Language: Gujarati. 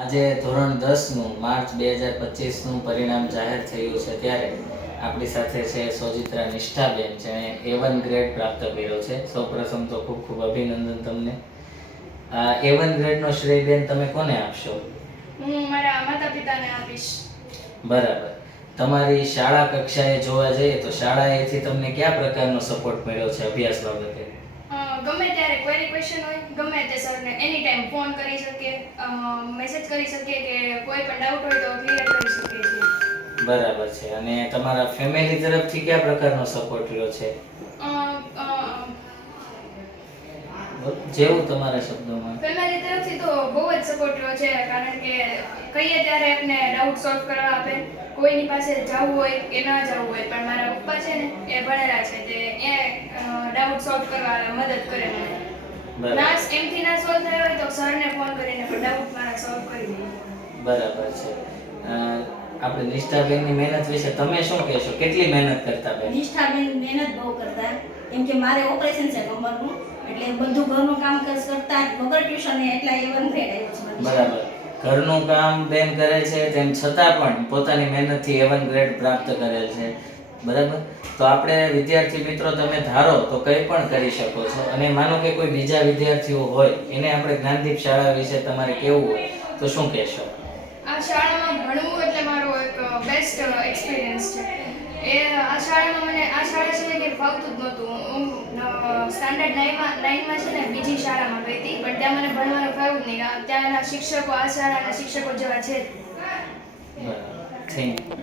આજે ધોરણ 10નું માર્ચ 2025નું પરિણામ જાહેર થયું છે ત્યારે આપણી સાથે છે સોજિત્રા નિષ્ઠાબેન, જેણે A1 ગ્રેડ પ્રાપ્ત કર્યો છે. સૌપ્રથમ તો ખૂબ ખૂબ અભિનંદન તમને. આ A1 ગ્રેડનો શ્રેય બેન તમે કોને આપશો? હું મારા માતા પિતાને આપીશ. બરાબર. તમારી શાળા કક્ષાએ જોવા જઈએ તો શાળાએથી તમને કયા પ્રકારનો સપોર્ટ મળ્યો છે અભ્યાસ બાબતે? ગમે ત્યારે કોઈ ક્વેશ્ચન હોય ગમે તે સરને એની ટાઈમ ફોન કરી શકીએ, મેસેજ કરી શકીએ કે કોઈ પણ ડાઉટ હોય તો ક્લિયર કરી શકીએ છીએ. બરાબર છે. અને તમારા ફેમિલી તરફથી કયા પ્રકારનો સપોર્ટ રહ્યો છે? જેવું તમારા શબ્દોમાં. ફેમિલી તરફથી તો બહુ જ સપોર્ટ રહ્યો છે, કારણ કે કહીએ ત્યારે આપણે ડાઉટ સોલ્વ કરવા આપે. કોઈની પાસે જવું હોય કે ના જવું હોય, પણ મારા પપ્પા છે ને એ ભણેલા છે, તે એ ડાઉટ સોલ્વ કરવા મદદ કરે મને. ના એમથી ના સોલ્વ થયો હોય તો સરને ફોન કરીને પણ ડાઉટ મારા સોલ્વ કરી દે. બરાબર છે. આપણે નિષ્ઠાબેનની મહેનત વિશે તમે શું કહેશો? કેટલી મહેનત કરતા બેન? નિષ્ઠાબેન મહેનત બહુ કરતા, કેમ કે મારે ઓપરેશન છે કમરનું, એટલે બધું ઘરનું કામ કરતા વગર ટ્યુશને એટલા A1 ગ્રેડ આવ્યો છે. બરાબર. ઘરનું કામ બેન કરે છે, તેમ છતાં પણ પોતાની મહેનતથી A1 ગ્રેડ પ્રાપ્ત કરેલ છે. બરાબર. તો આપણે વિદ્યાર્થી મિત્રો, તમે ધારો તો કંઈ પણ કરી શકો છો. અને માનો કે કોઈ બીજા વિદ્યાર્થીઓ હોય, એને આપણે જ્ઞાનદીપ શાળા વિશે તમારે કેવું હોય તો શું કહેશો? આ શાળામાં ભણવું એટલે મારો એક બેસ્ટ એક્સપિરિયન્સ છે. આ શાળા છે કે ફાવતું જ નહોતું. હું સ્ટાન્ડર્ડ 9માં છે ને બીજી શાળામાં ગઈ હતી, પણ ત્યાં મને ભણવાનું ફાવ્યું જ નહીં. ત્યાંના શિક્ષકો આ શાળાના શિક્ષકો જેવા છે. બરાબર. Thank you.